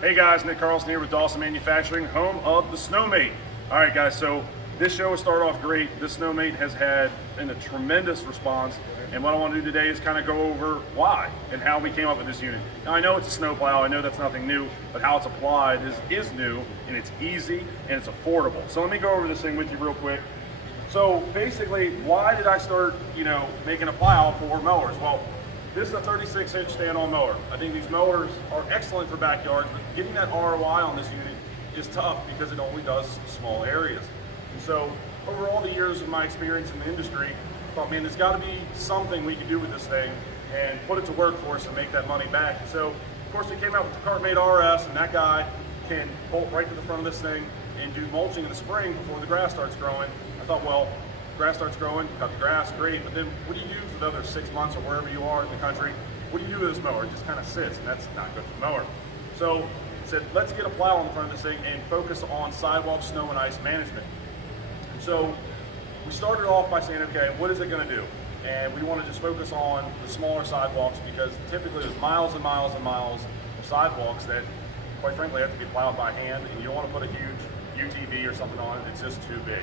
Hey guys, Nick Carlson here with Dawson Manufacturing, home of the Snowmate. All right guys, so this show has started off great. This Snowmate has had a tremendous response, and what I want to do today is kind of go over why and how we came up with this unit. Now I know it's a snowplow, I know that's nothing new, but how it's applied is new, and it's easy, and it's affordable. So let me go over this thing with you real quick. So basically, why did I start, making a plow for mowers? Well, this is a 36-inch stand-on mower. I think these mowers are excellent for backyards, but getting that ROI on this unit is tough because it only does small areas. And so over all the years of my experience in the industry, I thought, man, there's got to be something we can do with this thing and put it to work for us and make that money back. And so, of course, we came out with the Cartmate RS, and that guy can bolt right to the front of this thing and do mulching in the spring before the grass starts growing. I thought, well, grass starts growing, cut the grass, great, but then what do you do for the other 6 months or wherever you are in the country? What do you do with this mower? It just kind of sits, and that's not good for the mower. So I said, let's get a plow on the front of this thing and focus on sidewalk, snow, and ice management. And so we started off by saying, okay, what is it going to do? And we want to just focus on the smaller sidewalks because typically there's miles and miles and miles of sidewalks that, quite frankly, have to be plowed by hand, and you don't want to put a huge UTV or something on it. It's just too big.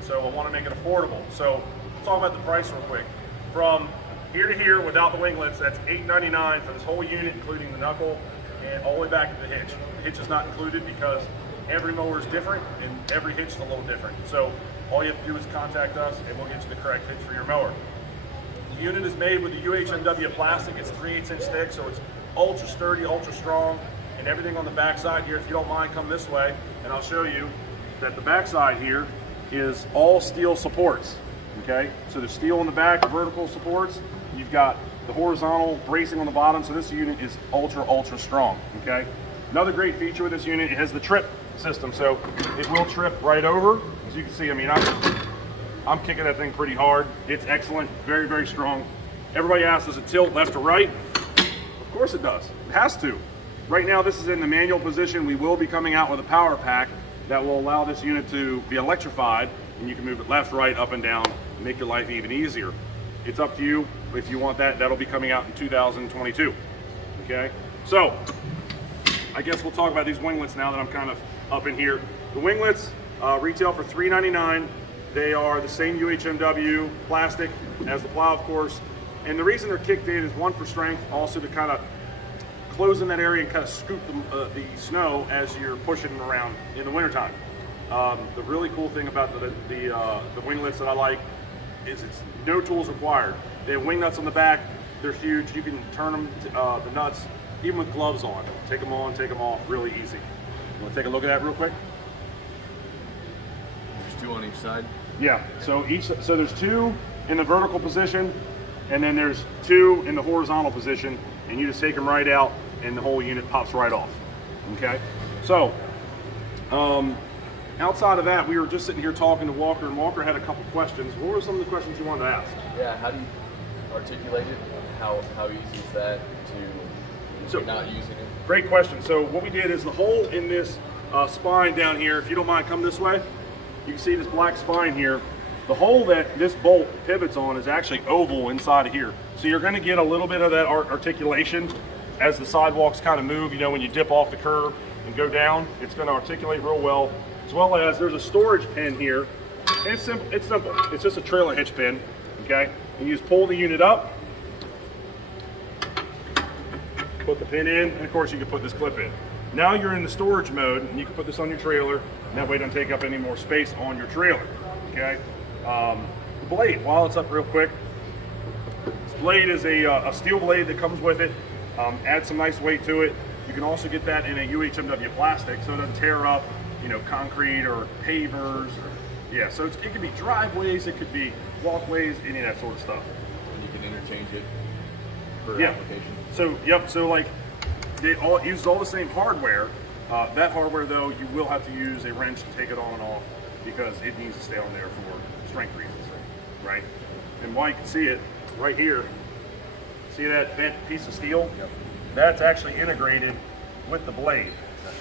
So I want to make it affordable. So let's talk about the price real quick. From here to here without the winglets, that's $8.99 for this whole unit, including the knuckle, and all the way back to the hitch. The hitch is not included because every mower is different and every hitch is a little different. So all you have to do is contact us and we'll get you the correct hitch for your mower. The unit is made with the UHMW plastic. It's 3/8 inch thick, so it's ultra sturdy, ultra strong, and everything on the back side here, if you don't mind, come this way and I'll show you that the back side here is all steel supports, okay? So there's steel on the back, vertical supports. You've got the horizontal bracing on the bottom, so this unit is ultra, ultra strong, okay? Another great feature with this unit, it has the trip system, so it will trip right over. As you can see, I mean, I'm kicking that thing pretty hard. It's excellent, very, very strong. Everybody asks, does it tilt left or right? Of course it does, it has to. Right now, this is in the manual position. We will be coming out with a power pack that will allow this unit to be electrified, and you can move it left, right, up and down, and make your life even easier. It's up to you if you want that. That'll be coming out in 2022, okay? So, I guess we'll talk about these winglets now that I'm kind of up in here. The winglets retail for $3.99. They are the same UHMW plastic as the plow, of course, and the reason they're kicked in is one, for strength, also to kind of close in that area and kind of scoop the snow as you're pushing them around in the wintertime. The really cool thing about the winglets that I like is it's no tools required. They have wing nuts on the back. They're huge. You can turn them, the nuts, even with gloves on. Take them on, take them off, really easy. You want to take a look at that real quick? There's 2 on each side? Yeah, so there's 2 in the vertical position, and then there's 2 in the horizontal position, and you just take them right out and the whole unit pops right off, okay? So, outside of that, we were just sitting here talking to Walker, and Walker had a couple questions. What were some of the questions you wanted to ask? Yeah, how do you articulate it? How easy is that to not using it? Great question. So what we did is the hole in this spine down here, if you don't mind, come this way. You can see this black spine here. The hole that this bolt pivots on is actually oval inside of here. So you're gonna get a little bit of that articulation as the sidewalks kind of move. You know, when you dip off the curb and go down, it's gonna articulate real well. As well as there's a storage pin here. And it's simple, it's just a trailer hitch pin, okay? And you just pull the unit up, put the pin in, and of course you can put this clip in. Now you're in the storage mode, and you can put this on your trailer, and that way it doesn't take up any more space on your trailer, okay? The blade, while it's up real quick, this blade is a steel blade that comes with it. Add some nice weight to it. You can also get that in a UHMW plastic so it doesn't tear up, concrete or pavers. Yeah, so it could be driveways, it could be walkways, any of that sort of stuff. And you can interchange it for application. So like it uses all the same hardware. That hardware though, you will have to use a wrench to take it on and off because it needs to stay on there for strength reasons, right? And while you can see it right here, see that bent piece of steel? Yep. That's actually integrated with the blade.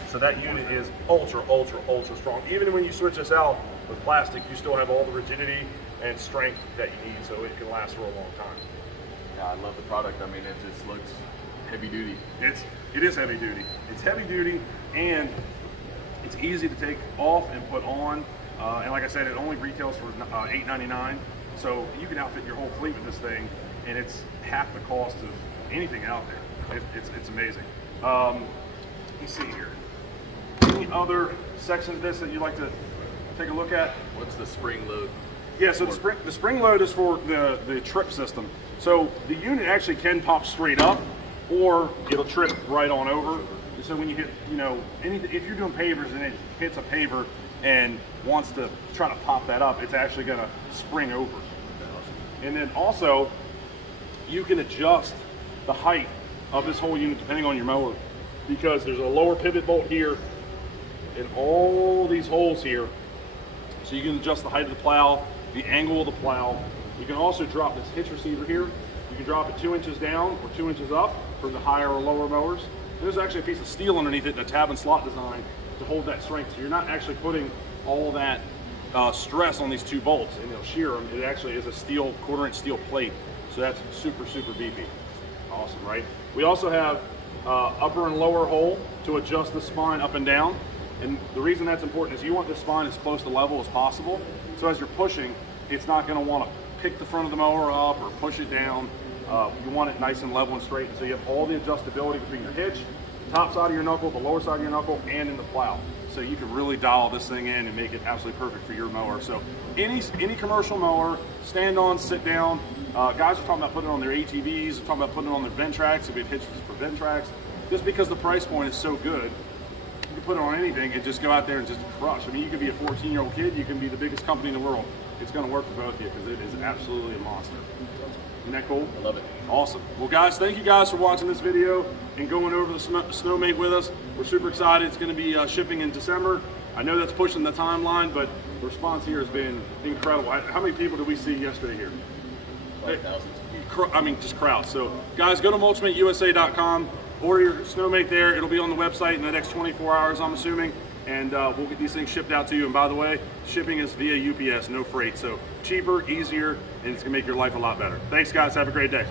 So that unit is ultra, ultra, ultra strong. Even when you switch this out with plastic, you still have all the rigidity and strength that you need, so it can last for a long time. Yeah, I love the product. I mean, it just looks heavy duty. It is heavy duty. It's heavy duty, and it's easy to take off and put on. And like I said, it only retails for $8.99. So you can outfit your whole fleet with this thing, and it's half the cost of anything out there. It's amazing. Let me see here. Any other sections of this that you'd like to take a look at? What's the spring load? Yeah, so the spring load is for the trip system. So the unit actually can pop straight up, or it'll trip right on over. So when you hit, you know, anything, if you're doing pavers and it hits a paver and wants to try to pop that up, it's actually going to spring over. And then also, you can adjust the height of this whole unit depending on your mower, because there's a lower pivot bolt here and all these holes here. So you can adjust the height of the plow, the angle of the plow. You can also drop this hitch receiver here. You can drop it 2 inches down or 2 inches up for the higher or lower mowers. There's actually a piece of steel underneath it, a tab and slot design to hold that strength. So you're not actually putting all that stress on these two bolts and it'll shear them. It actually is a steel, 1/4 inch steel plate. So that's super, super beefy. Awesome, right? We also have upper and lower hole to adjust the spine up and down. And the reason that's important is you want the spine as close to level as possible. So as you're pushing, it's not going to want to pick the front of the mower up or push it down. You want it nice and level and straight. So you have all the adjustability between your hitch, the top side of your knuckle, the lower side of your knuckle, and in the plow. So you can really dial this thing in and make it absolutely perfect for your mower. So any commercial mower, stand on, sit down. Guys are talking about putting it on their ATVs, they're talking about putting it on their vent tracks, if we have hitches for vent tracks. Just because the price point is so good, you can put it on anything and just go out there and just crush. I mean, you could be a 14-year-old kid, you can be the biggest company in the world. It's going to work for both of you because it is absolutely a monster. Isn't that cool? I love it. Awesome. Well, guys, thank you guys for watching this video and going over the Snowmate with us. We're super excited. It's going to be shipping in December. I know that's pushing the timeline, but the response here has been incredible. How many people did we see yesterday here? Thousands. I mean, just crowds. So, guys, go to mulchmateusa.com. Order your Snowmate there. It'll be on the website in the next 24 hours, I'm assuming. And we'll get these things shipped out to you. And by the way, shipping is via UPS, no freight. So cheaper, easier, and it's gonna make your life a lot better. Thanks, guys. Have a great day.